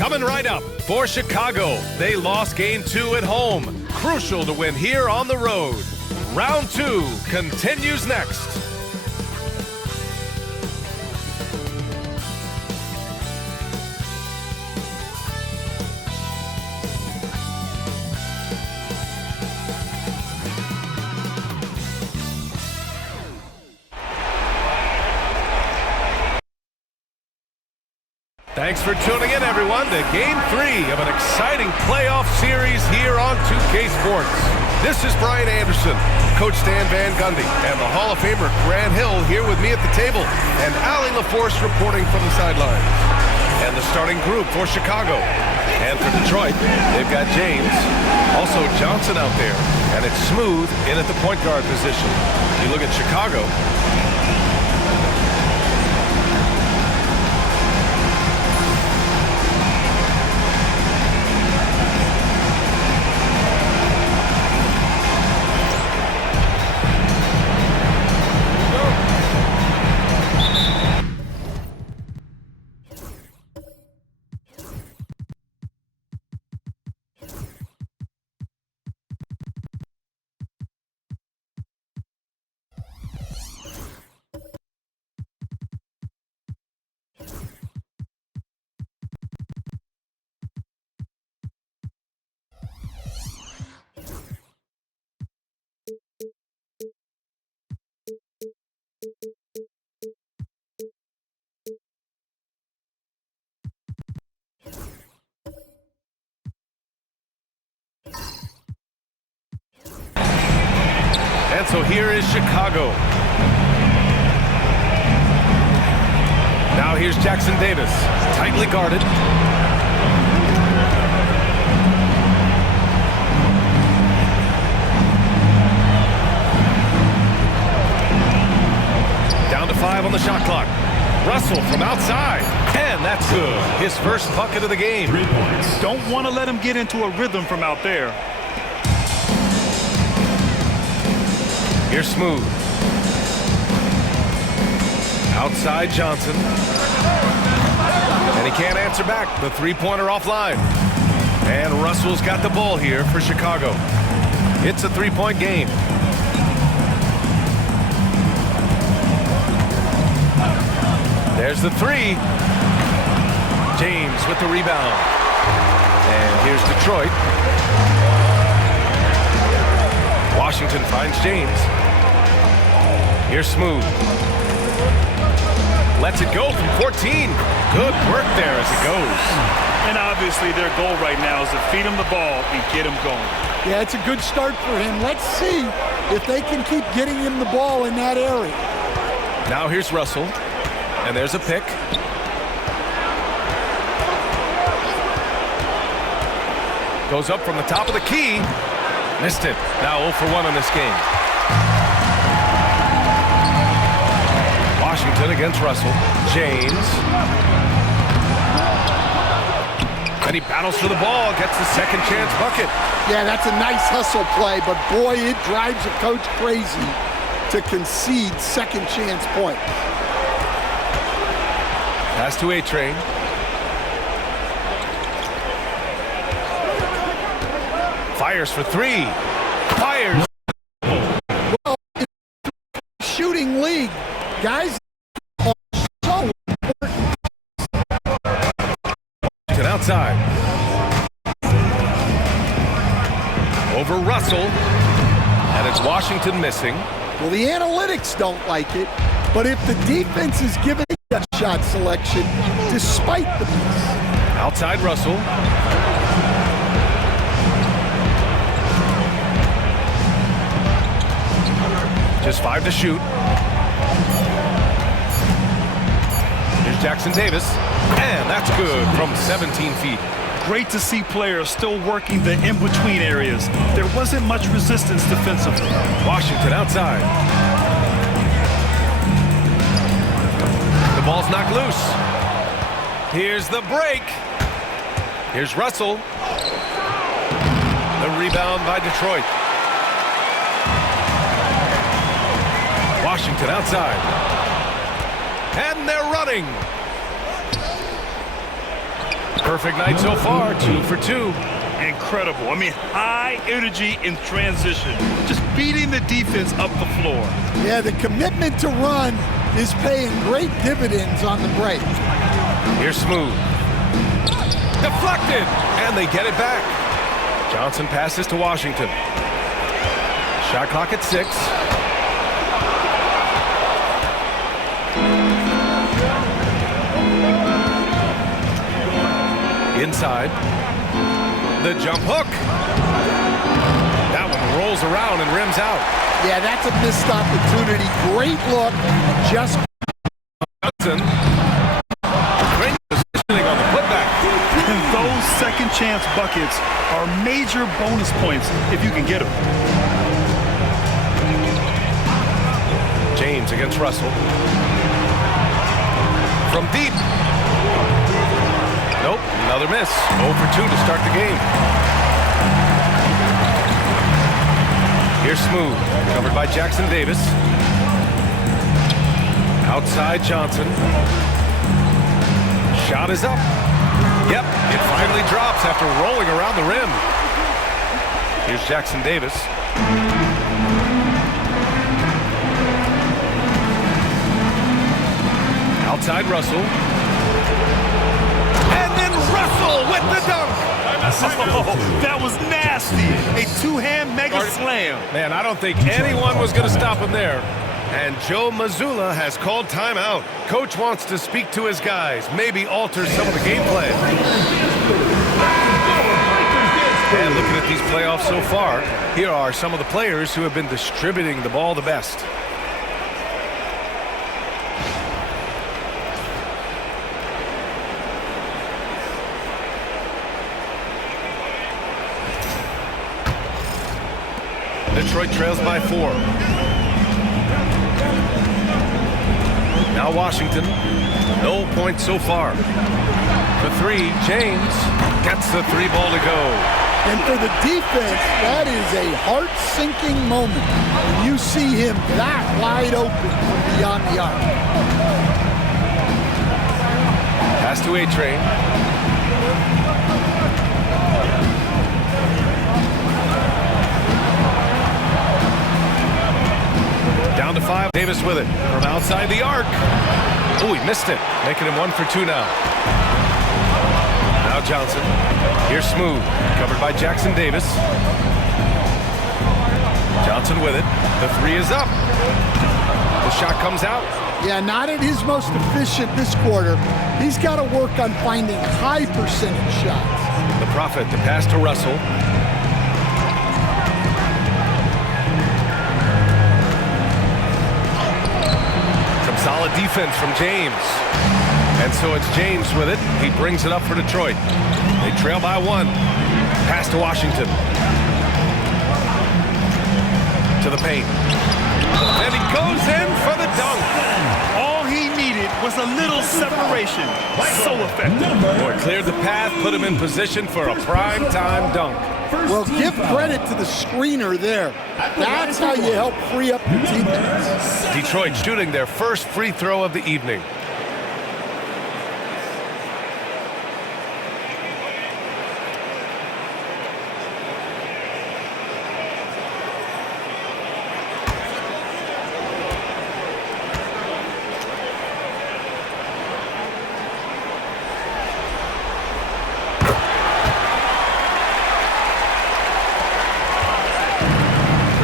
Coming right up for Chicago, they lost game 2 at home. Crucial to win here on the road. Round 2 continues next. Thanks for tuning in, everyone, to Game 3 of an exciting playoff series here on 2K Sports. This is Brian Anderson, Coach Stan Van Gundy, and the Hall of Famer Grant Hill here with me at the table, and Allie LaForce reporting from the sidelines. And the starting group for Chicago. And for Detroit, they've got James, also Johnson out there, and it's Smooth in at the point guard position. You look at Chicago. And so here is Chicago. Now here's Jackson Davis, tightly guarded. Down to 5 on the shot clock. Russell from outside, and that's good. His first bucket of the game. 3 points. Don't want to let him get into a rhythm from out there. Here's Smooth. Outside Johnson. And he can't answer back. The three-pointer offline. And Russell's got the ball here for Chicago. It's a three-point game. There's the three. James with the rebound. And here's Detroit. Washington finds James. Here's Smooth. Lets it go from 14. Good work there as it goes. And obviously their goal right now is to feed him the ball and get him going. Yeah, it's a good start for him. Let's see if they can keep getting him the ball in that area. Now here's Russell. And there's a pick. Goes up from the top of the key. Missed it. Now 0 for 1 in this game. Washington against Russell. James. And he battles for the ball. Gets the second chance bucket. Yeah, that's a nice hustle play, but boy, it drives a coach crazy to concede second chance points. Pass to A-Train. Fires for 3. Fires. Well, it's a shooting league. Guys are so important. To outside. Over Russell. And it's Washington missing. Well, the analytics don't like it, but if the defense is giving a shot selection despite the miss. Outside Russell. Just 5 to shoot. Here's Jackson Davis. And that's good from 17 feet. Great to see players still working the in-between areas. There wasn't much resistance defensively. Washington outside. The ball's knocked loose. Here's the break. Here's Russell. The rebound by Detroit. Washington outside. And they're running. Perfect night so far, 2 for 2. Incredible. I mean, high energy in transition. Just beating the defense up the floor. Yeah, the commitment to run is paying great dividends on the break. Here's Smooth. Deflected, and they get it back. Johnson passes to Washington. Shot clock at 6. Inside. The jump hook. That one rolls around and rims out. Yeah, that's a missed opportunity. Great look. Just Johnson. Great positioning on the putback. And those second chance buckets are major bonus points if you can get them. James against Russell. From deep. Nope, another miss. 0 for 2 to start the game. Here's Smooth, covered by Jackson Davis. Outside Johnson. Shot is up. Yep, it finally drops after rolling around the rim. Here's Jackson Davis. Outside Russell. And then Russell with the dunk. Oh, that was nasty. A two-hand mega slam. Man, I don't think anyone was going to stop him there. And Joe Mazzulla has called timeout. Coach wants to speak to his guys, maybe alter some of the game plan. And looking at these playoffs so far, here are some of the players who have been distributing the ball the best. Detroit trails by 4. Now Washington, no points so far. For 3, James gets the 3 ball to go. And for the defense, that is a heart-sinking moment when you see him that wide open from beyond the arc. Pass to A-Train. Down to 5. Davis with it from outside the arc. Oh, he missed it. Making him 1 for 2 now. Now Johnson. Here's Smooth. Covered by Jackson Davis. Johnson with it. The 3 is up. The shot comes out. Yeah, not at his most efficient this quarter. He's got to work on finding high percentage shots. The Prophet to pass to Russell. Solid defense from James. And so it's James with it. He brings it up for Detroit. They trail by 1. Pass to Washington. To the paint. And he goes in for the dunk. All he needed was a little separation. So effective. Boy, cleared the path, put him in position for a prime-time dunk. Well, give credit to the screener there. That's how you help free up your teammates. Detroit shooting their first free throw of the evening.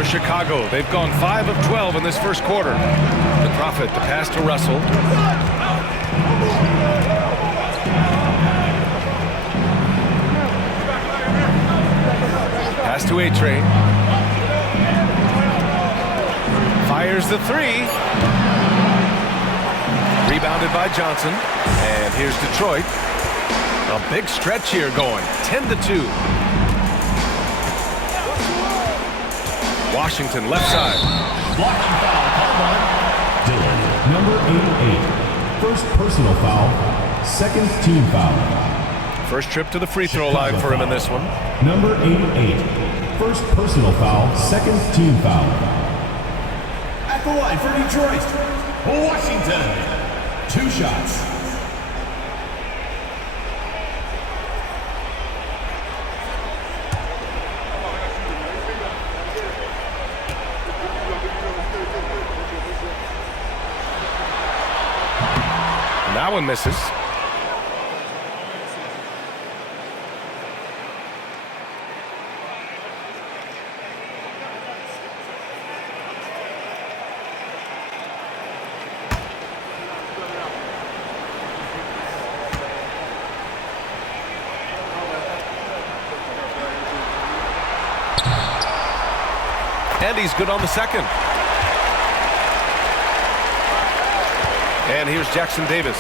Chicago, they've gone 5 of 12 in this first quarter. The Prophet to pass to Russell. Pass to A-Train. Fires the 3. Rebounded by Johnson. And here's Detroit. A big stretch here going, 10-2. Washington left side. Blocking foul called on Dillon, number 88. First personal foul, second team foul. First trip to the free throw line for him in this one. Number 88. First personal foul, second team foul. At the line for Detroit, Washington. 2 shots. That one misses. And he's good on the second. And here's Jackson Davis.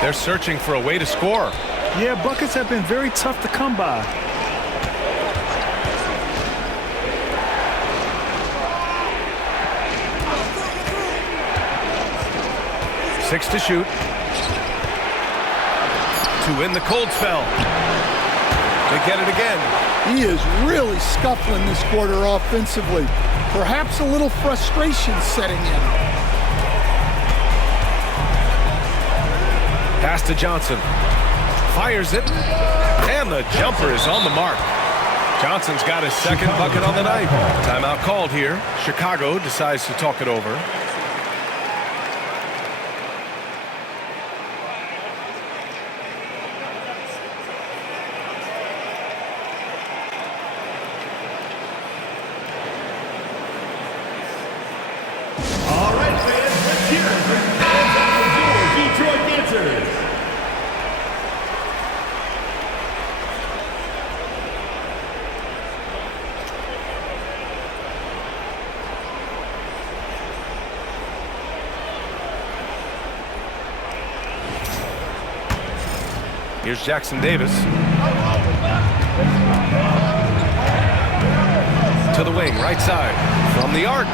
They're searching for a way to score. Yeah, buckets have been very tough to come by. Six to shoot. To win the cold spell. They get it again. He is really scuffling this quarter offensively. Perhaps a little frustration setting in. Pass to Johnson. Fires it. And the jumper is on the mark. Johnson's got his second bucket on the night. Timeout called here. Chicago decides to talk it over. Here's Jackson Davis. To the wing, right side. From the arc.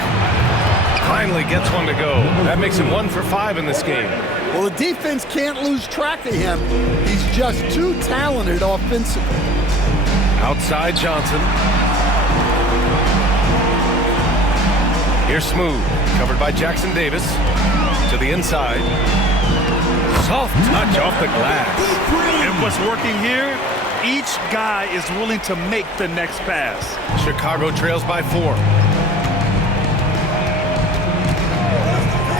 Finally gets one to go. That makes him 1 for 5 in this game. Well, the defense can't lose track of him. He's just too talented offensively. Outside Johnson. Here's Smooth. Covered by Jackson Davis. To the inside. Soft touch off the glass. And what's working here? Each guy is willing to make the next pass. Chicago trails by 4.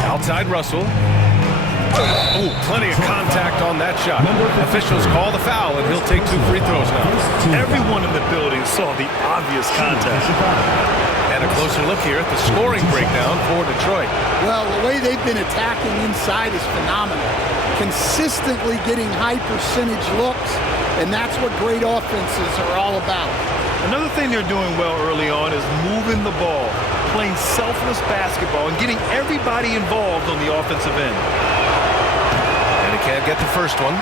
Outside Russell. Oh, plenty of contact on that shot. Officials call the foul, and he'll take 2 free throws now. Everyone in the building saw the obvious contact. And a closer look here at the scoring breakdown for Detroit. Well, the way they've been attacking inside is phenomenal. Consistently getting high percentage looks, and that's what great offenses are all about. Another thing they're doing well early on is moving the ball, playing selfless basketball, and getting everybody involved on the offensive end. And he can't get the first one.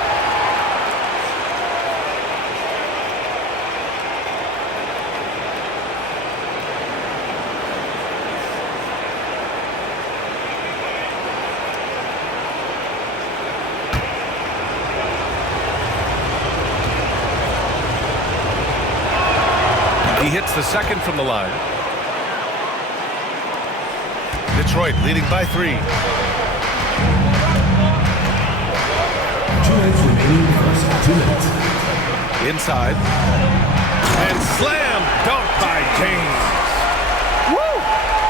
He hits the second from the line. Detroit leading by 3. 2 minutes remaining in the first 2 minutes. Inside. And slam dunk by James. Woo!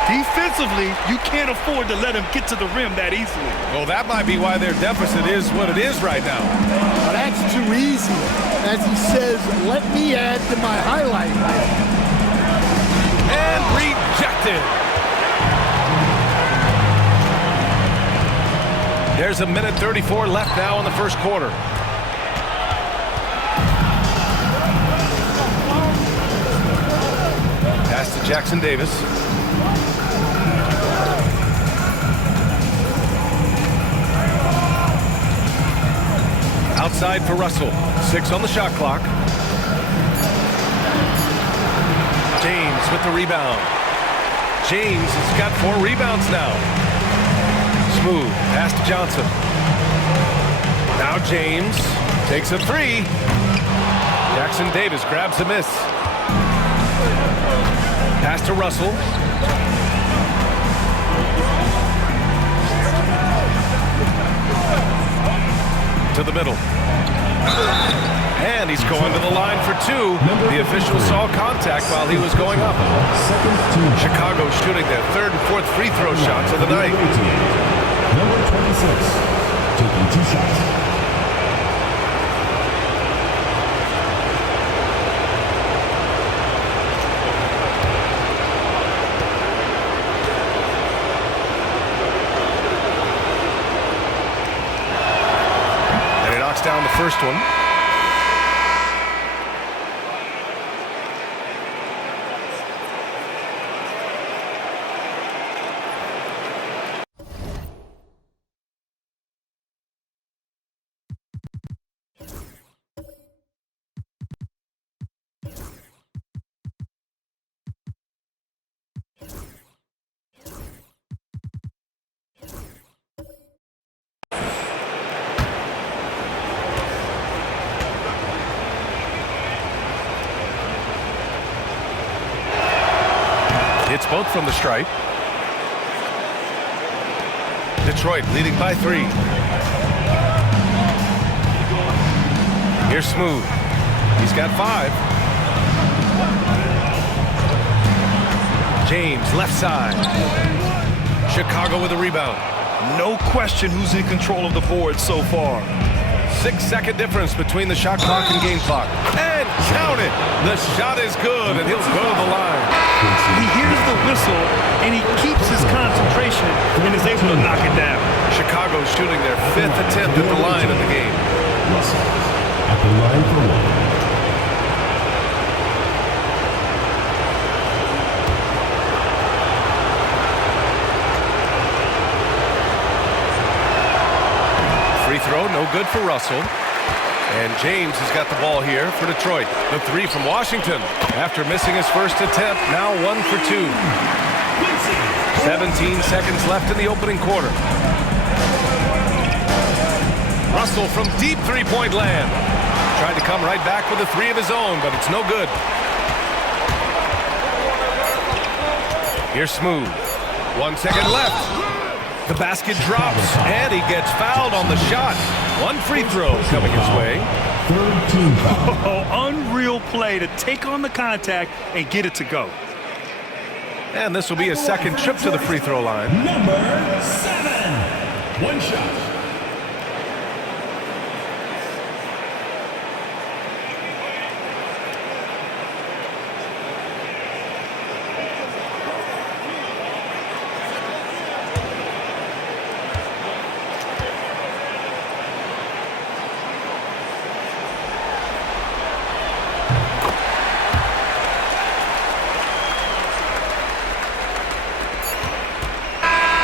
Defensively, you can't afford to let him get to the rim that easily. Well, that might be why their deficit is what it is right now. Well, that's too easy. As he says, let me add to my highlight reel. And rejected. There's 1:34 left now in the first quarter. Pass to Jackson Davis. Outside for Russell. 6 on the shot clock. James with the rebound. James has got 4 rebounds now. Smooth. Pass to Johnson. Now James takes a 3. Jackson Davis grabs the miss. Pass to Russell. To the middle. And he's going to the line for 2. The official saw contact while he was going up. Chicago shooting their 3rd and 4th free throw shots of the night. Number 26, taking 2 shots. And he knocks down the first one. Hits both from the stripe. Detroit leading by 3. Here's Smooth. He's got 5. James, left side. Chicago with a rebound. No question who's in control of the board so far. 6-second difference between the shot clock and game clock. And count it! The shot is good, and he'll go to the line. He hears the whistle, and he keeps his concentration and is able to knock it down. Chicago's shooting their 5th attempt at the line of the game. Russell at the line for 1. Free throw, no good for Russell. And James has got the ball here for Detroit. The 3 from Washington. After missing his first attempt, now 1 for 2. 17 seconds left in the opening quarter. Russell from deep three-point land. Tried to come right back with a 3 of his own, but it's no good. Here's Smooth. 1 second left. The basket drops, and he gets fouled on the shot. 1 free throw coming his way. 3rd team foul. Oh, unreal play to take on the contact and get it to go. And this will be his second trip to the free throw line. Number 7. 1 shot.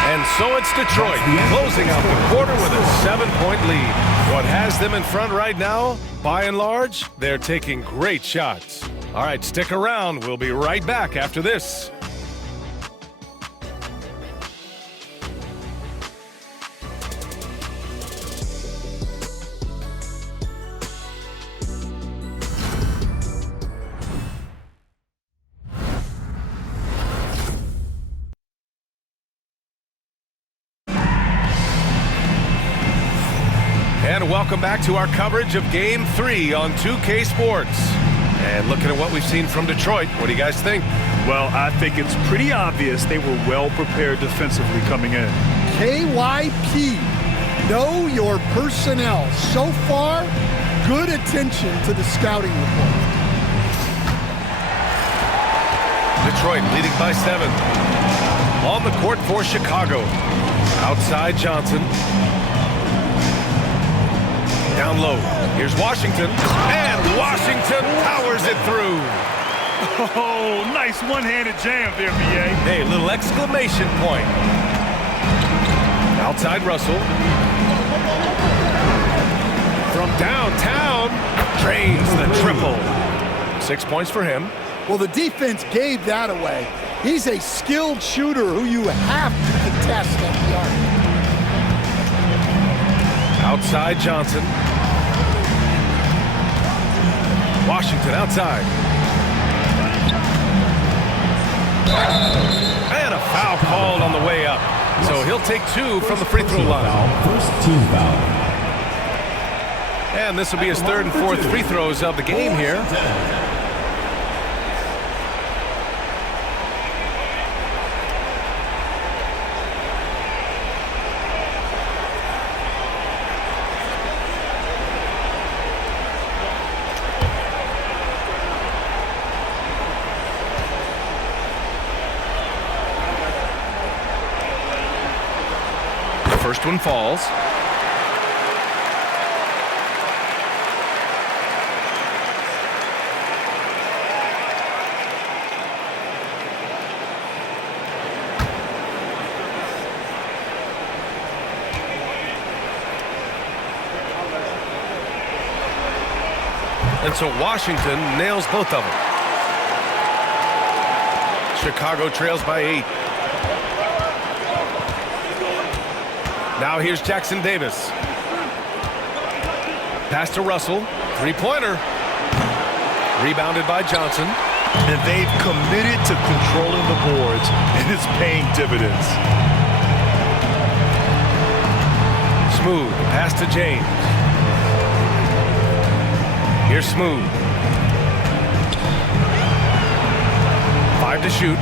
And so it's Detroit closing out the quarter with a 7-point lead. What has them in front right now, by and large, they're taking great shots. All right, stick around. We'll be right back after this. And welcome back to our coverage of Game 3 on 2K Sports. And looking at what we've seen from Detroit, what do you guys think? Well, I think it's pretty obvious they were well prepared defensively coming in. KYP, know your personnel. So far, good attention to the scouting report. Detroit leading by 7. On the court for Chicago. Outside Johnson. Down low. Here's Washington. And Washington powers it through. Oh, nice one-handed jam there, BA. Hey, little exclamation point. Outside Russell. From downtown. Drains the triple. 6 points for him. Well, the defense gave that away. He's a skilled shooter who you have to contest at the arc. Outside Johnson. Washington outside. And a foul called on the way up. So he'll take 2 from the free throw line. First team foul. And this will be his 3rd and 4th free throws of the game here. First one falls. And so Washington nails both of them. Chicago trails by 8. Now here's Jackson Davis. Pass to Russell. Three-pointer. Rebounded by Johnson. And they've committed to controlling the boards, and it's paying dividends. Smooth. Pass to James. Here's Smooth. 5 to shoot.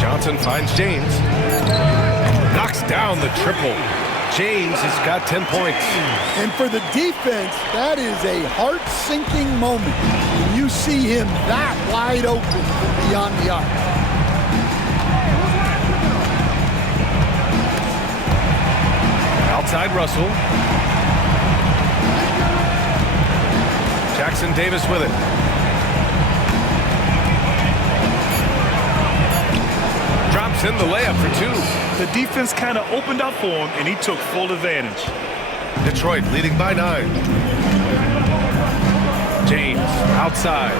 Johnson finds James. Knocks down the triple. James has got 10 points. And for the defense, that is a heart-sinking moment when you see him that wide open from beyond the arc. Outside Russell. Jackson Davis with it. Drops in the layup for 2. The defense kind of opened up for him, and he took full advantage. Detroit leading by 9. James outside.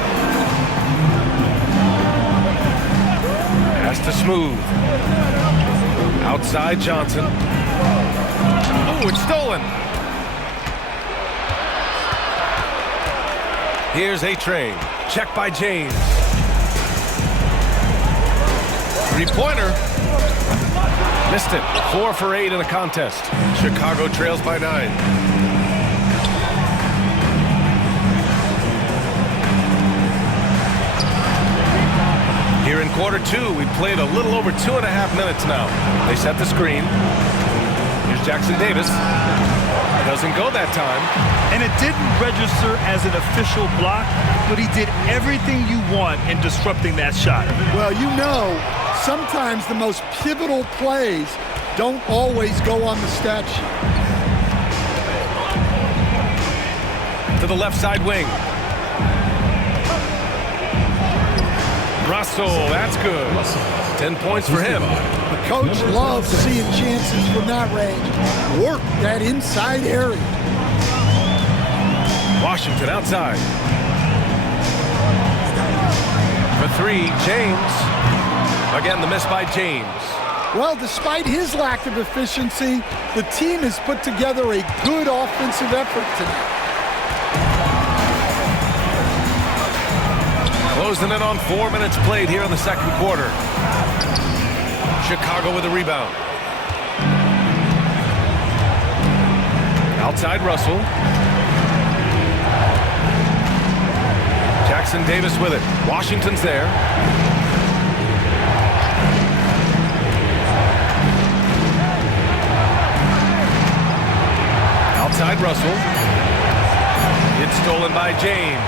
Pass to Smooth. Outside Johnson. Oh, it's stolen. Here's A-Train. Check by James. Three-pointer. Missed it. 4 for 8 in the contest. Chicago trails by 9. Here in quarter 2, we played a little over 2.5 minutes now. They set the screen. Here's Jackson Davis. Doesn't go that time. And it didn't register as an official block, but he did everything you want in disrupting that shot. Well, you know, sometimes the most pivotal plays don't always go on the stat sheet. To the left side wing. Russell, that's good. 10 points for him. The coach loves seeing chances from that range. Work that inside area. Washington outside. For 3, James. Again, the miss by James. Well, despite his lack of efficiency, the team has put together a good offensive effort tonight. Closing in on 4 minutes played here in the second quarter. Chicago with a rebound. Outside Russell. Jackson Davis with it. Washington's there. Outside Russell. It's stolen by James.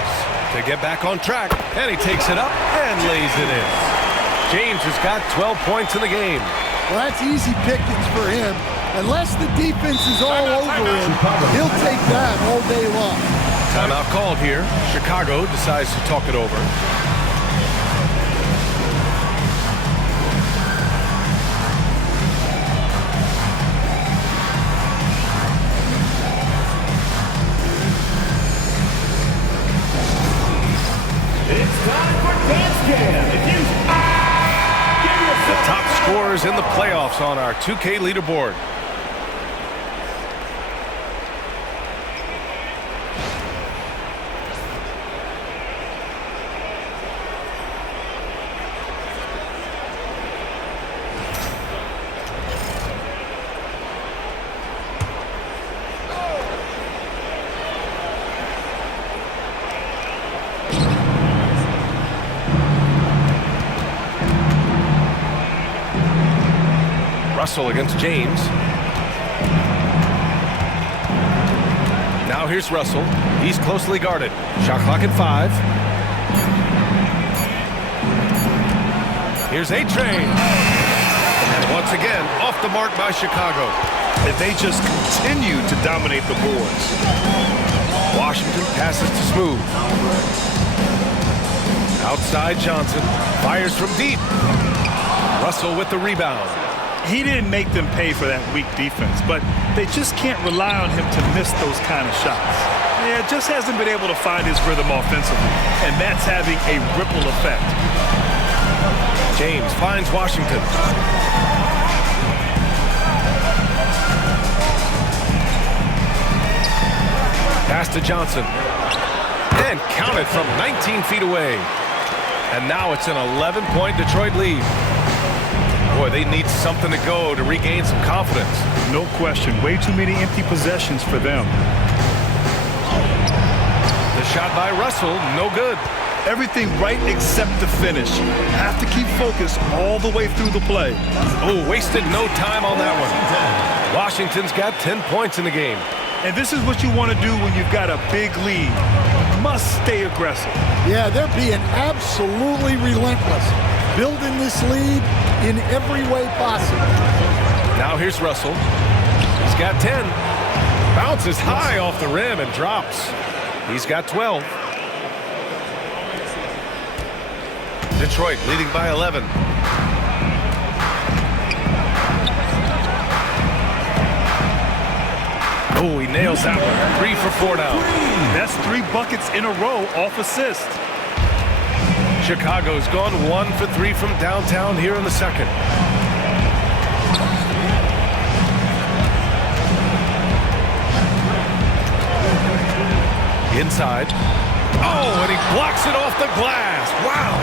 To get back on track, and he takes it up and lays it in. James has got 12 points in the game. Well, that's easy pickings for him. Unless the defense is all over him, he'll take that all day long. Timeout called here. Chicago decides to talk it over. The top scorers in the playoffs on our 2K leaderboard. Russell against James. Now here's Russell. He's closely guarded. Shot clock at 5. Here's A-Train. And once again, off the mark by Chicago. And they just continue to dominate the boards. Washington passes to Smooth. Outside Johnson. Fires from deep. Russell with the rebound. He didn't make them pay for that weak defense, but they just can't rely on him to miss those kind of shots. Yeah, just hasn't been able to find his rhythm offensively, and that's having a ripple effect. James finds Washington. Pass to Johnson. And counted from 19 feet away. And now it's an 11-point Detroit lead. Boy, they need something to go to regain some confidence. No question. Way too many empty possessions for them. The shot by Russell, no good. Everything right except the finish. Have to keep focused all the way through the play. Oh, wasted no time on that one. Washington's got 10 points in the game. And this is what you want to do when you've got a big lead. Must stay aggressive. Yeah, they're being absolutely relentless. Building this lead in every way possible. Now here's Russell. He's got 10. Bounces high off the rim and drops. He's got 12. Detroit leading by 11. Oh, he nails that one. 3 for 4 now. That's 3 buckets in a row off assist. Chicago's gone 1 for 3 from downtown here in the second. Inside. Oh, and he blocks it off the glass. Wow.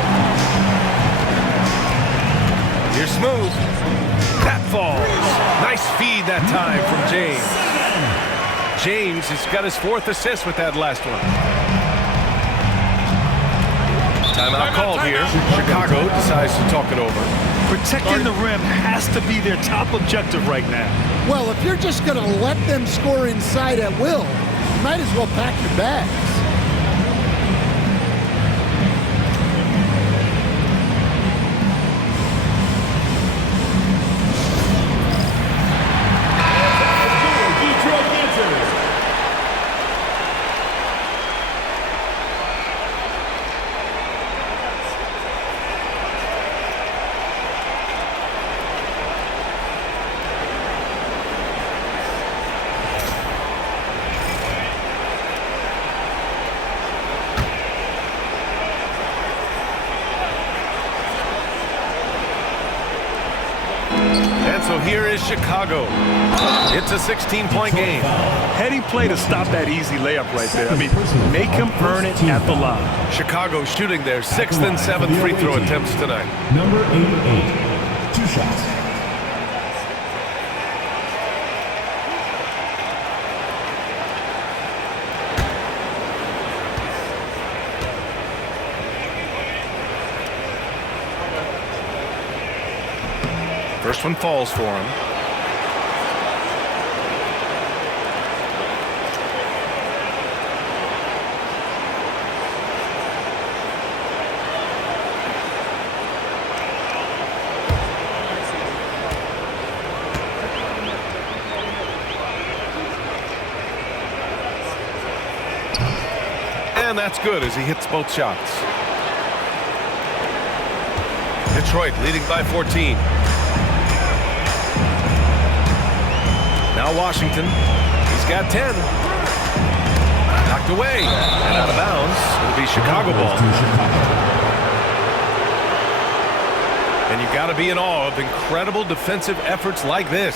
Here's Smooth. That falls. Nice feed that time from James. James has got his 4th assist with that last one. Timeout called here. Chicago decides to talk it over. Protecting the rim has to be their top objective right now. Well, if you're just going to let them score inside at will, you might as well pack your bags. So here is Chicago. It's a 16-point game. Heady play to stop that easy layup right there. I mean, make him earn it at the line. Chicago shooting their 6th and 7th free throw attempts tonight. Number 88, 2 shots. First one falls for him. And that's good as he hits both shots. Detroit leading by 14. Now Washington, he's got 10. Knocked away and out of bounds. It'll be Chicago ball. And you've got to be in awe of incredible defensive efforts like this.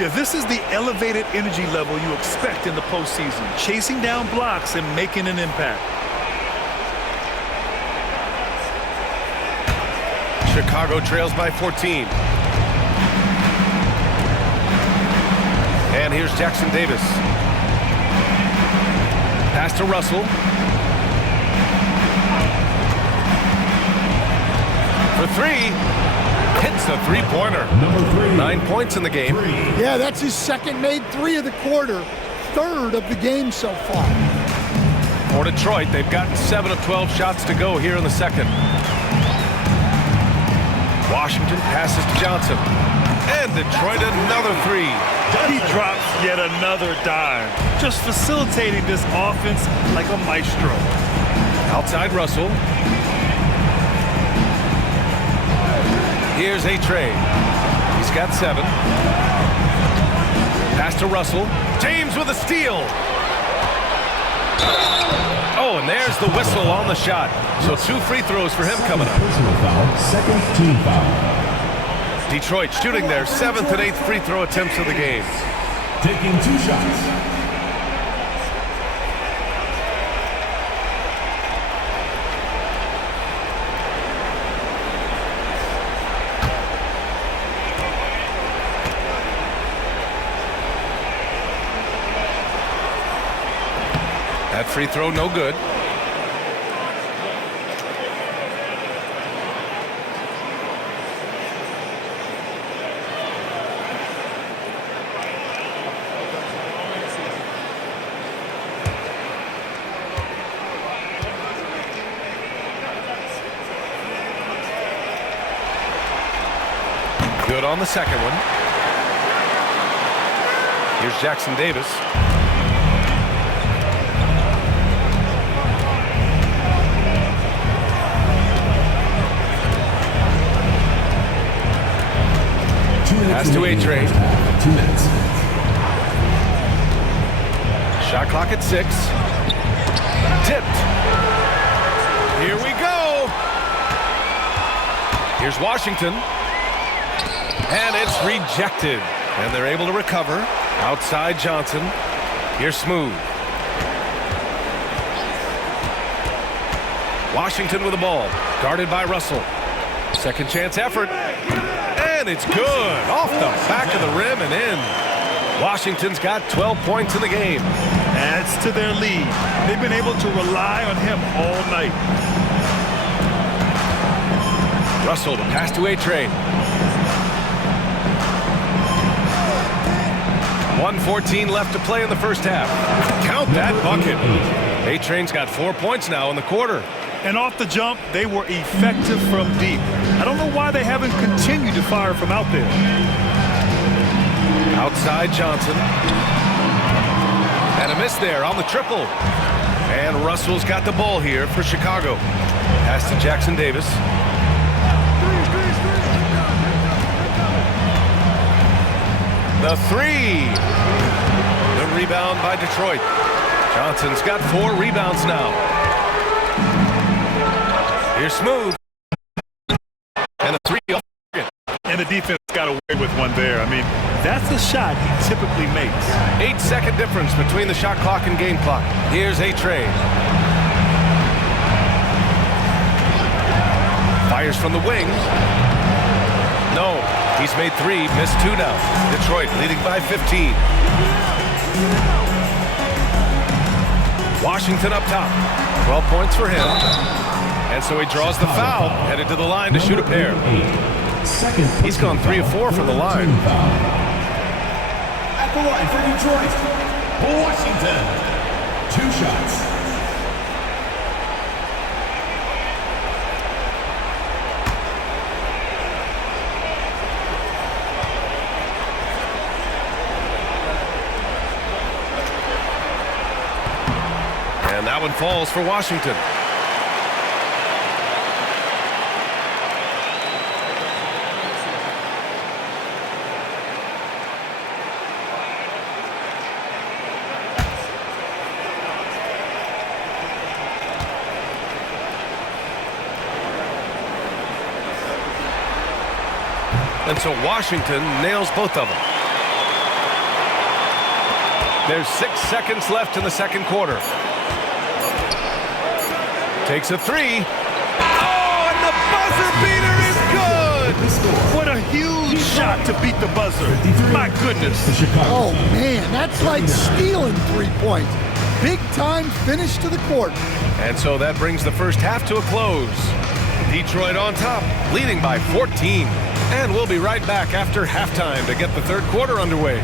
Yeah, this is the elevated energy level you expect in the postseason. Chasing down blocks and making an impact. Chicago trails by 14. And here's Jackson Davis. Pass to Russell. For 3. Hits the three-pointer. Number 3. 9 points in the game. Yeah, that's his second made 3 of the quarter. 3rd of the game so far. For Detroit, they've gotten 7 of 12 shots to go here in the second. Washington passes to Johnson. And Detroit another three. He drops yet another dime, just facilitating this offense like a maestro. Outside Russell. Here's A-Trey. He's got 7. Pass to Russell. James with a steal. Oh, and there's the whistle on the shot. So 2 free throws for him coming up. Personal foul, second team foul. Detroit shooting their 7th and 8th free throw attempts of the game. Taking 2 shots. That free throw no good. Good on the second one. Here's Jackson Davis. Pass to A-Trey. 2 minutes. Shot clock at 6. Tipped. Here we go. Here's Washington. And it's rejected. And they're able to recover. Outside Johnson. Here's Smooth. Washington with the ball. Guarded by Russell. Second chance effort. And it's good. Off the back of the rim and in. Washington's got 12 points in the game. Adds to their lead. They've been able to rely on him all night. Russell to pass to A-Trey. 1:14 left to play in the first half. Count that bucket. A-Train's got 4 points now in the quarter. And off the jump, they were effective from deep. I don't know why they haven't continued to fire from out there. Outside Johnson. And a miss there on the triple. And Russell's got the ball here for Chicago. Pass to Jackson Davis. The 3. The rebound by Detroit. Johnson's got 4 rebounds now. Here's Smooth. And the 3 off. And the defense got away with one there. I mean, that's the shot he typically makes. 8-second difference between the shot clock and game clock. Here's A-Trey. Fires from the wing. No. He's made 3, missed 2 now. Detroit leading by 15. Washington up top. 12 points for him. And so he draws the foul, headed to the line to shoot a pair. He's gone 3 of 4 from the line. At the line for Detroit, Washington. 2 shots. And that one falls for Washington. And so Washington nails both of them. There's 6 seconds left in the second quarter. Takes a 3. Oh, and the buzzer beater is good! What a huge shot to beat the buzzer. My goodness. Oh, man, that's like stealing 3 points. Big time finish to the quarter. And so that brings the first half to a close. Detroit on top, leading by 14. And we'll be right back after halftime to get the third quarter underway.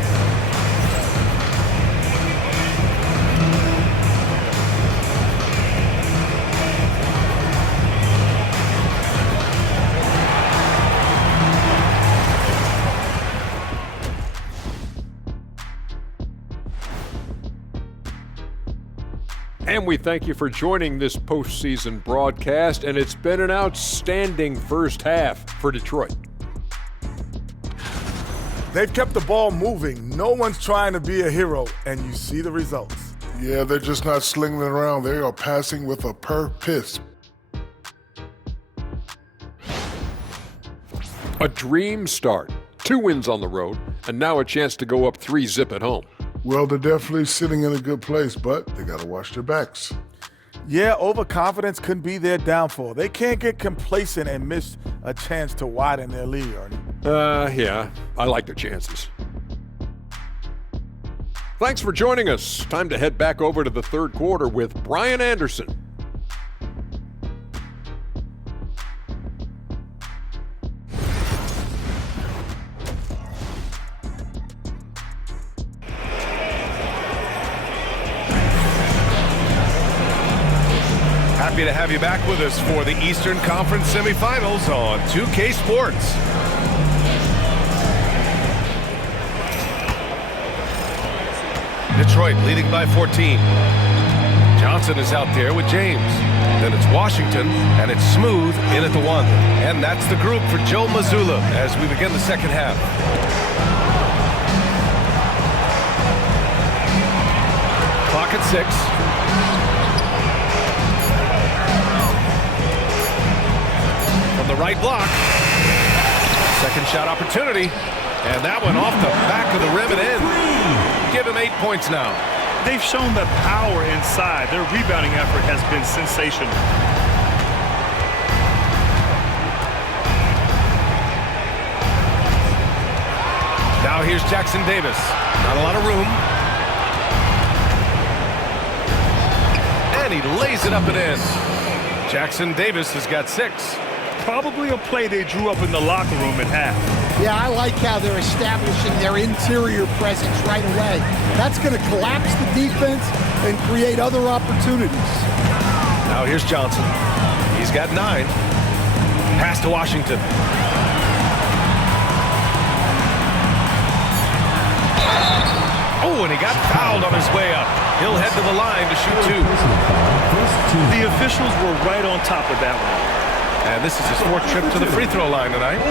And we thank you for joining this postseason broadcast, and it's been an outstanding first half for Detroit. They've kept the ball moving. No one's trying to be a hero, and you see the results. Yeah, they're just not slinging it around. They are passing with a purpose. A dream start. 2 wins on the road, and now a chance to go up 3-zip at home. Well, they're definitely sitting in a good place, but they got to watch their backs. Yeah, overconfidence could be their downfall. They can't get complacent and miss a chance to widen their lead, Ernie. Yeah, I like their chances. Thanks for joining us. Time to head back over to the third quarter with Brian Anderson. Happy to have you back with us for the Eastern Conference Semifinals on 2K Sports. Detroit leading by 14. Johnson is out there with James. Then it's Washington, and it's Smooth in at the 1. And that's the group for Joe Mazzulla as we begin the second half. Clock at 6. From the right block. Second shot opportunity. And that one off the back of the rim and in. Give him 8 points now. They've shown the power inside. Their rebounding effort has been sensational. Now here's Jackson Davis. Not a lot of room. And he lays it up and in. Jackson Davis has got 6. Probably a play they drew up in the locker room at half. Yeah, I like how they're establishing their interior presence right away. That's going to collapse the defense and create other opportunities. Now here's Johnson. He's got 9. Pass to Washington. Oh, and he got fouled on his way up. He'll head to the line to shoot 2. The officials were right on top of that one. And this is his 4th trip to the free throw line tonight.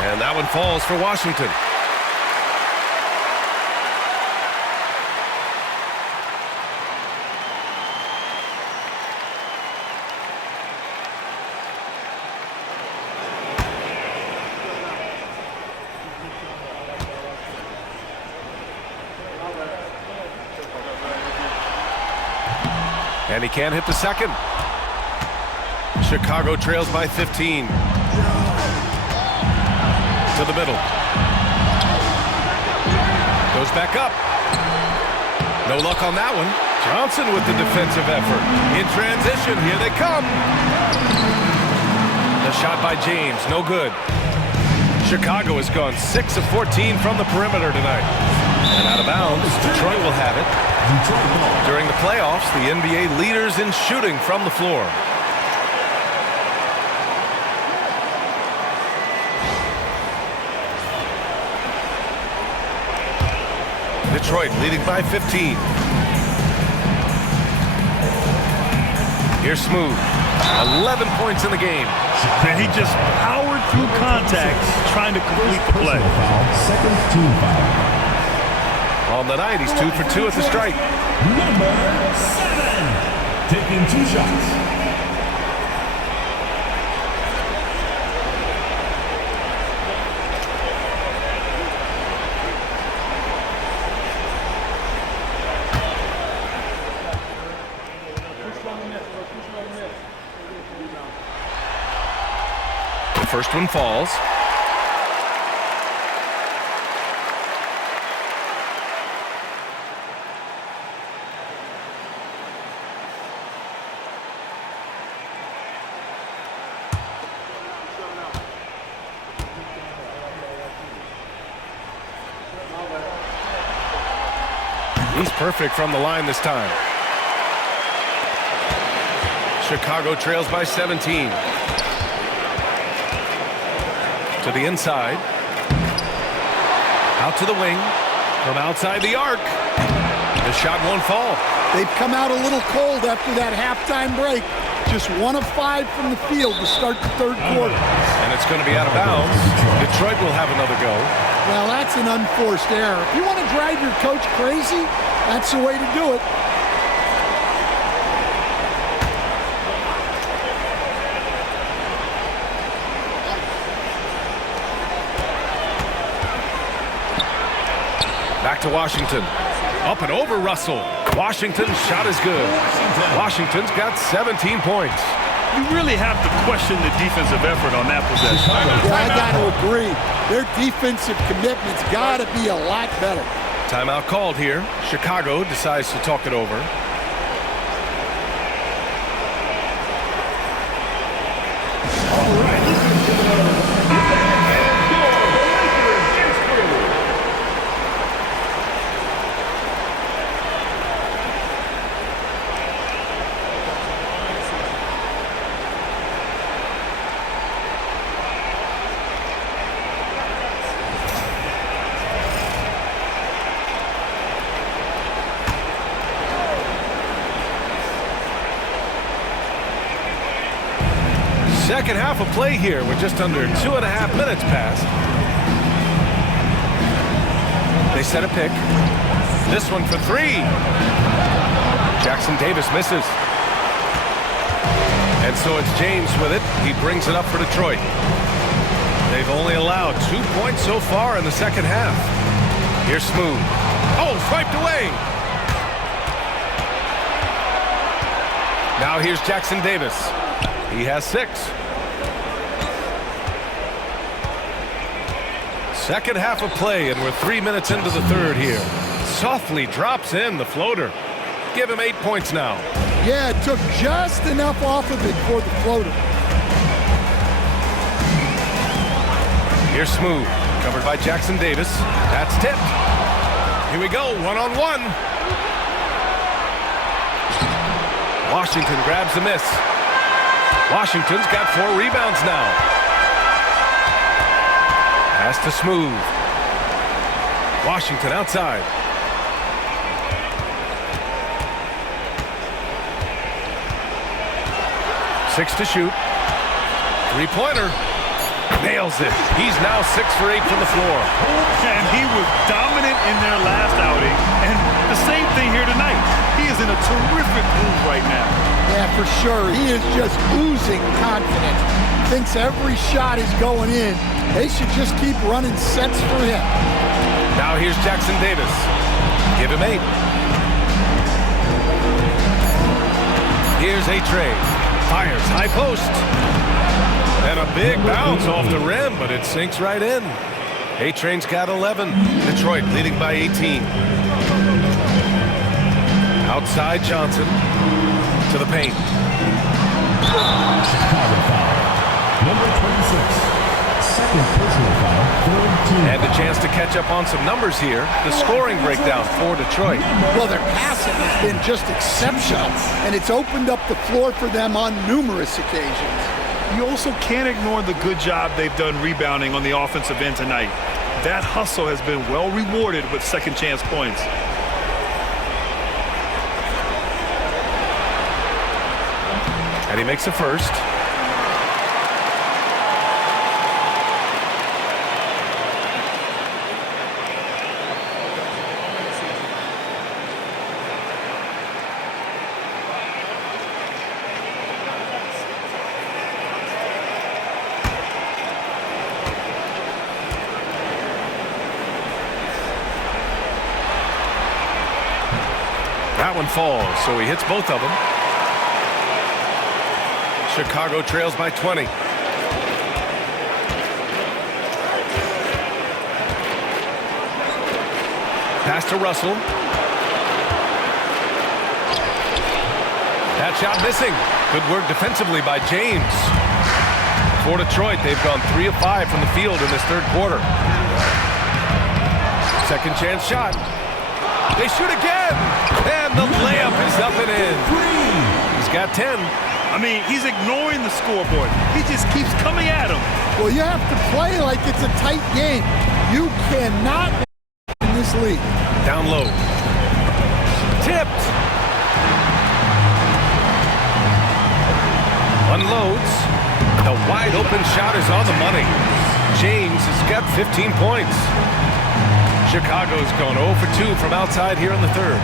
And that one falls for Washington. And he can't hit the second. Chicago trails by 15. To the middle. Goes back up. No luck on that one. Johnson with the defensive effort. In transition, here they come. The shot by James, no good. Chicago has gone 6 of 14 from the perimeter tonight. And out of bounds, Detroit will have it. During the playoffs, the NBA leaders in shooting from the floor. Detroit leading by 15. Here's Smooth. 11 points in the game. And he just powered through contact trying to complete the play. Second team foul. On the night, he's 2 for 2 at the stripe. Number 7. Taking 2 shots. The first one falls. He's perfect from the line this time. Chicago trails by 17. To the inside. Out to the wing. From outside the arc. The shot won't fall. They've come out a little cold after that halftime break. Just 1 of 5 from the field to start the third quarter. And it's going to be out of bounds. Detroit will have another go. Well, that's an unforced error. If you want to drive your coach crazy, that's the way to do it. Back to Washington. Up and over Russell. Washington's shot is good. Washington's got 17 points. You really have to question the defensive effort on that possession. Yeah, I got to agree. Their defensive commitment's got to be a lot better. Timeout called here. Chicago decides to talk it over. Second half of play here with just under 2.5 minutes passed. They set a pick. This one for 3. Jackson Davis misses. And so it's James with it. He brings it up for Detroit. They've only allowed 2 points so far in the second half. Here's Smooth. Oh, swiped away. Now here's Jackson Davis. He has 6. Second half of play, and we're 3 minutes into the third here. Softly drops in the floater. Give him 8 points now. Yeah, it took just enough off of it for the floater. Here's Smooth, covered by Jackson Davis. That's tipped. Here we go, one-on-one. Washington grabs the miss. Washington's got 4 rebounds now. Pass to Smooth. Washington outside. Six to shoot. Three-pointer. Nails it. He's now 6 for 8 from the floor. And he was dominant in their last outing. And the same thing here tonight. He is in a terrific groove right now. Yeah, for sure. He is just oozing confidence. Thinks every shot is going in. They should just keep running sets for him. Now here's Jackson Davis. Give him 8. Here's A-Train. Fires high post. And a big bounce off the rim, but it sinks right in. A-Train's got 11. Detroit leading by 18. Outside Johnson. To the paint. Chicago foul. Number 26. Second personal foul. Third team. And a chance to catch up on some numbers here. The scoring breakdown for Detroit. Well, their passing has been just exceptional, and it's opened up the floor for them on numerous occasions. You also can't ignore the good job they've done rebounding on the offensive end tonight. That hustle has been well rewarded with second chance points. And he makes the first. That one falls, so he hits both of them. Chicago trails by 20. Pass to Russell. That shot missing. Good work defensively by James. For Detroit, they've gone 3 of 5 from the field in this third quarter. Second chance shot. They shoot again. And the layup is up and in. He's got 10. I mean, he's ignoring the scoreboard. He just keeps coming at him. Well, you have to play like it's a tight game. You cannot in this league. Down low. Tipped. Unloads. The wide open shot is on the money. James has got 15 points. Chicago's gone 0 for 2 from outside here in the third.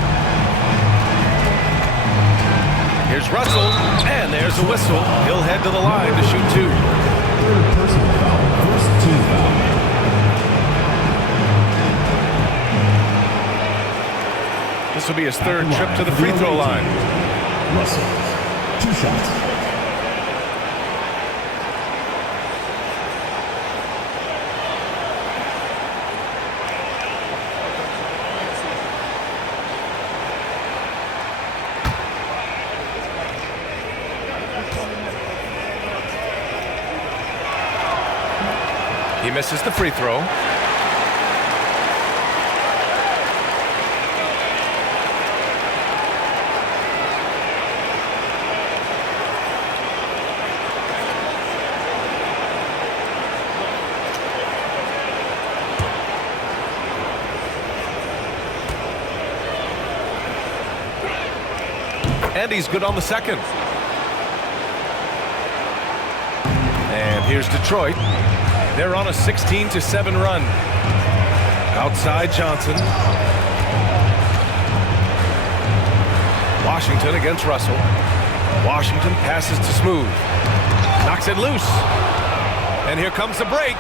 Here's Russell, and there's a whistle. He'll head to the line to shoot 2. Third personal foul. First team foul. This will be his third trip to the free throw line. Russell, 2 shots. He misses the free throw. And he's good on the second. And here's Detroit. They're on a 16-7 run. Outside Johnson. Washington against Russell. Washington passes to Smooth. Knocks it loose. And here comes the break.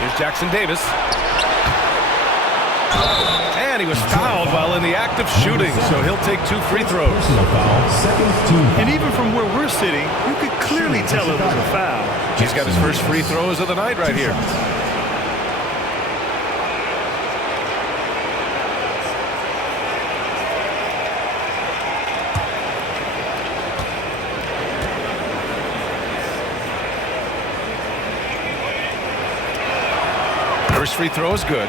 Here's Jackson Davis. And he was fouled while in the act of shooting, so he'll take 2 free throws. Personal foul. Second team foul. And even from where we're sitting, you could clearly tell it was a foul. He's got his first free throws of the night right here. First free throw is good.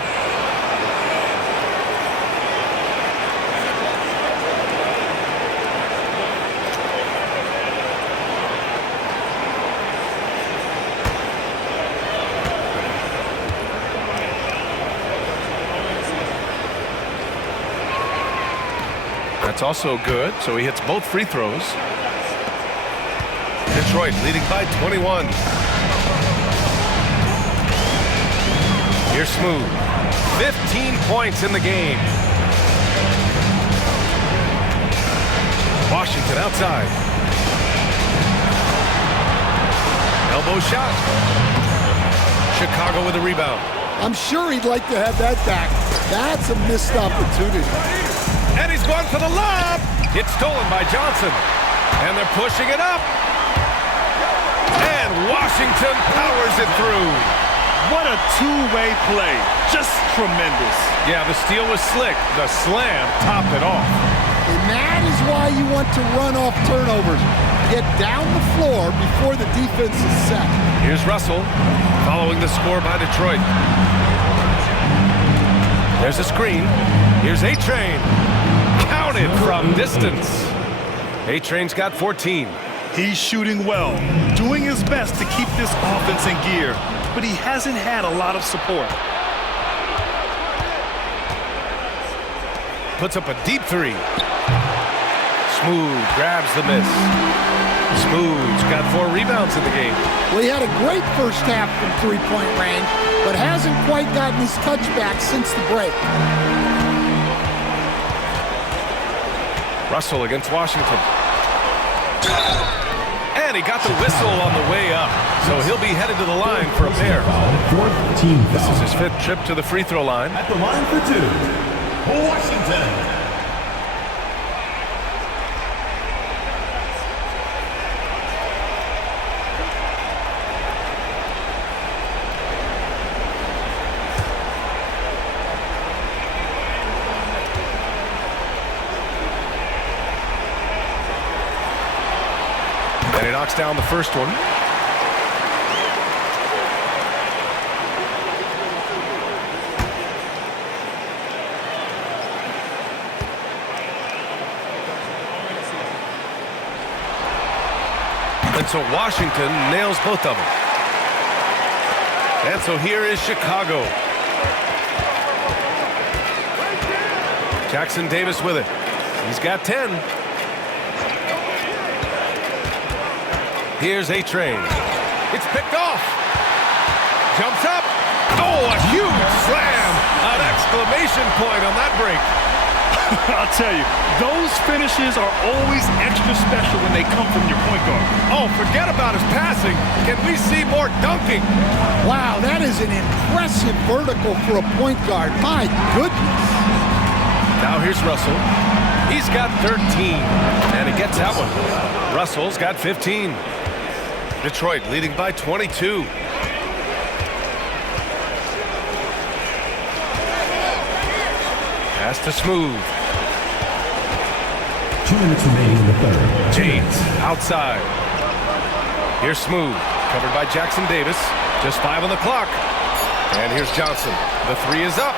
That's also good, so he hits both free throws. Detroit leading by 21. Here's Smooth. 15 points in the game. Washington outside. Elbow shot. Chicago with a rebound. I'm sure he'd like to have that back. That's a missed opportunity. And he's going for the lob. It's stolen by Johnson. And they're pushing it up. And Washington powers it through. What a two-way play. Just tremendous. Yeah, the steal was slick. The slam topped it off. And that is why you want to run off turnovers. Get down the floor before the defense is set. Here's Russell following the score by Detroit. There's a screen. Here's A-Train. Counted from distance. A-Train's got 14. He's shooting well, doing his best to keep this offense in gear, but he hasn't had a lot of support. Puts up a deep 3. Smooth grabs the miss. Smooth's got 4 rebounds in the game. Well, he had a great first half from three-point range, but hasn't quite gotten his touchback since the break. Russell against Washington. And he got the whistle on the way up, so he'll be headed to the line for a pair. Fourth team This foul. is his 5th trip to the free throw line. At the line for 2, Washington. And he knocks down the first one. And so Washington nails both of them. And so here is Chicago. Jackson Davis with it. He's got 10. Here's A-Train. It's picked off. Jumps up. Oh, a huge slam. An exclamation point on that break. I'll tell you, those finishes are always extra special when they come from your point guard. Oh, forget about his passing. Can we see more dunking? Wow, that is an impressive vertical for a point guard. My goodness. Now here's Russell. He's got 13, and he gets that one. Russell's got 15. Detroit leading by 22. Pass to Smooth. 2 minutes remaining in the third. James outside. Here's Smooth, covered by Jackson Davis. Just 5 on the clock. And here's Johnson. The 3 is up.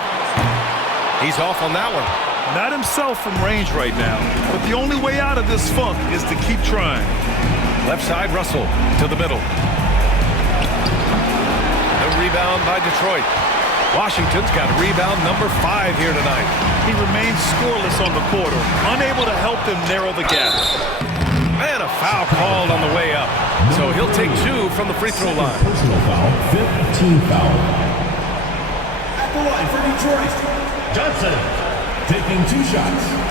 He's off on that one. Not himself from range right now, but the only way out of this funk is to keep trying. Left side, Russell to the middle. The rebound by Detroit. Washington's got rebound number 5 here tonight. He remains scoreless on the quarter, unable to help them narrow the gap. And a foul called on the way up. So he'll take 2 from the free throw line. Personal foul, 5th team foul. At the line for Detroit, Johnson taking 2 shots.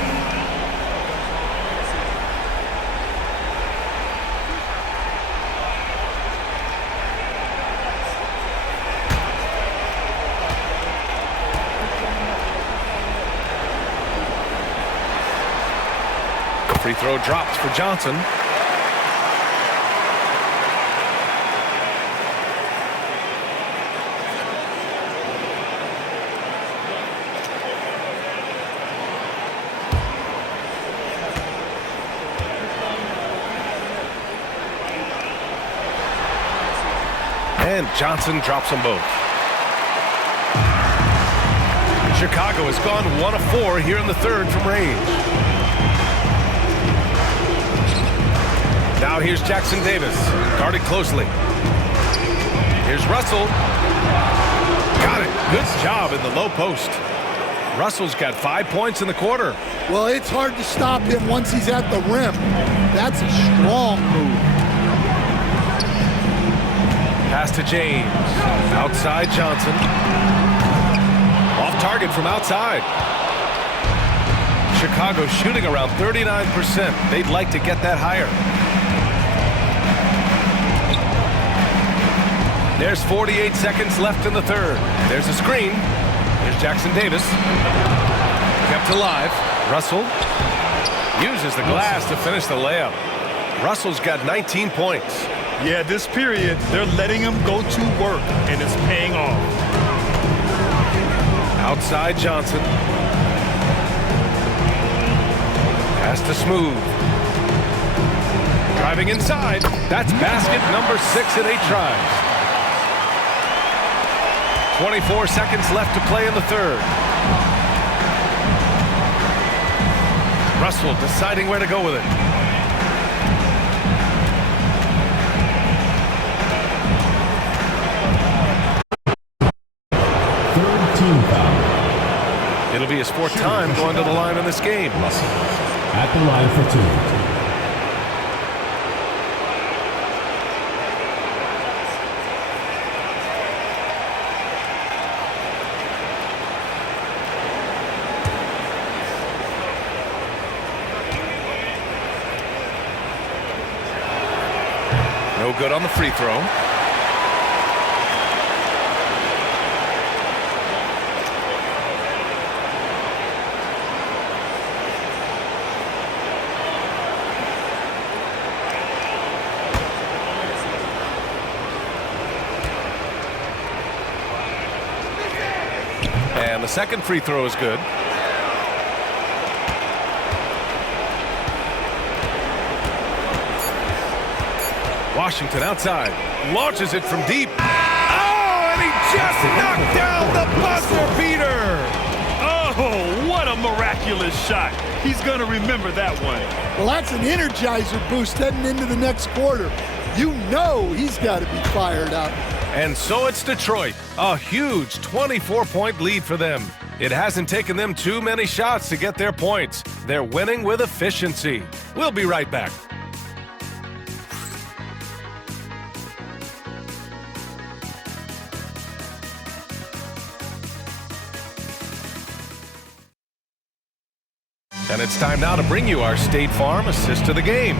Free throw drops for Johnson. And Johnson drops them both. Chicago has gone 1 of 4 here in the third from range. Now here's Jackson Davis, guarded closely. Here's Russell. Got it. Good job in the low post. Russell's got 5 points in the quarter. Well, it's hard to stop him once he's at the rim. That's a strong move. Pass to James. Outside Johnson. Off target from outside. Chicago shooting around 39%. They'd like to get that higher. There's 48 seconds left in the third. There's a screen. Here's Jackson Davis. Kept alive. Russell uses the glass to finish the layup. Russell's got 19 points. Yeah, this period, they're letting him go to work, and it's paying off. Outside Johnson. Pass to Smooth. Driving inside. That's basket number 6 in 8 tries. 24 seconds left to play in the third. Russell deciding where to go with it. Third team foul. It'll be his 4th time going to the line in this game. Russell at the line for 2. No good on the free throw. And the second free throw is good. Washington outside. Launches it from deep. Oh, and he just knocked down the buzzer beater. Oh, what a miraculous shot. He's going to remember that one. Well, that's an energizer boost heading into the next quarter. you know he's got to be fired up. And so it's Detroit, a huge 24-point lead for them. It hasn't taken them too many shots to get their points. They're winning with efficiency. We'll be right back. And it's time now to bring you our State Farm assist to the game.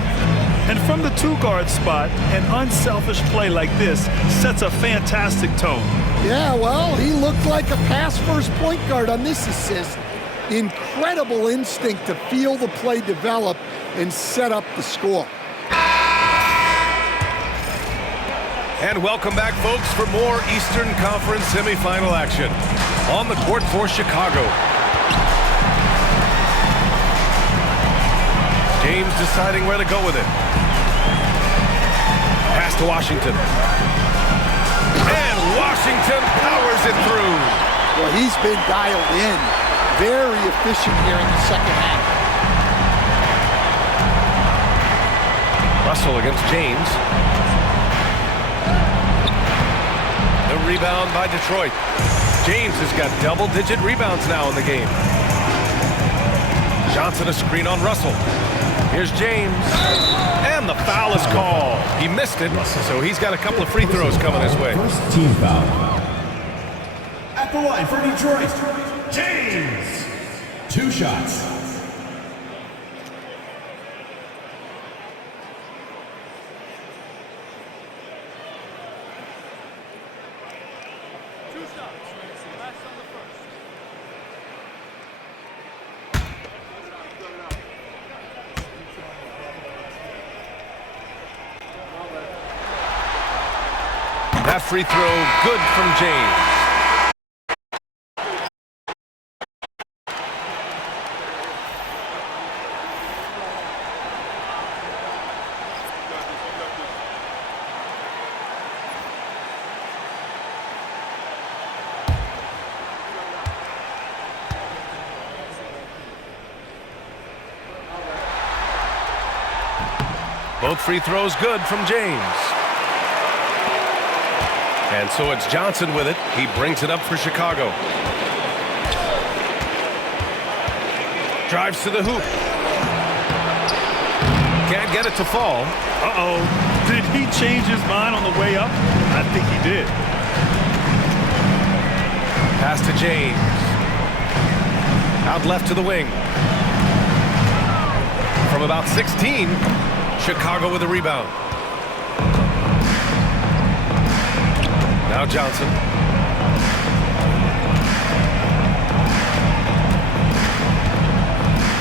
And from the 2-guard spot, an unselfish play like this sets a fantastic tone. Yeah, well, he looked like a pass-first point guard on this assist. Incredible instinct to feel the play develop and set up the score. And welcome back, folks, for more Eastern Conference semifinal action. On the court for Chicago. James deciding where to go with it. Pass to Washington. And Washington powers it through. Well, he's been dialed in. Very efficient here in the second half. Russell against James. The rebound by Detroit. James has got double-digit rebounds now in the game. Johnson a screen on Russell. Here's James. And the foul is called. He missed it, so he's got a couple of free throws coming his way. First team foul. At the line for Detroit, James. 2 shots. That free throw good from James. Both free throws good from James. And so it's Johnson with it. He brings it up for Chicago. Drives to the hoop. Can't get it to fall. Uh-oh. Did he change his mind on the way up? I think he did. Pass to James. Out left to the wing. From about 16, Chicago with a rebound. Now Johnson.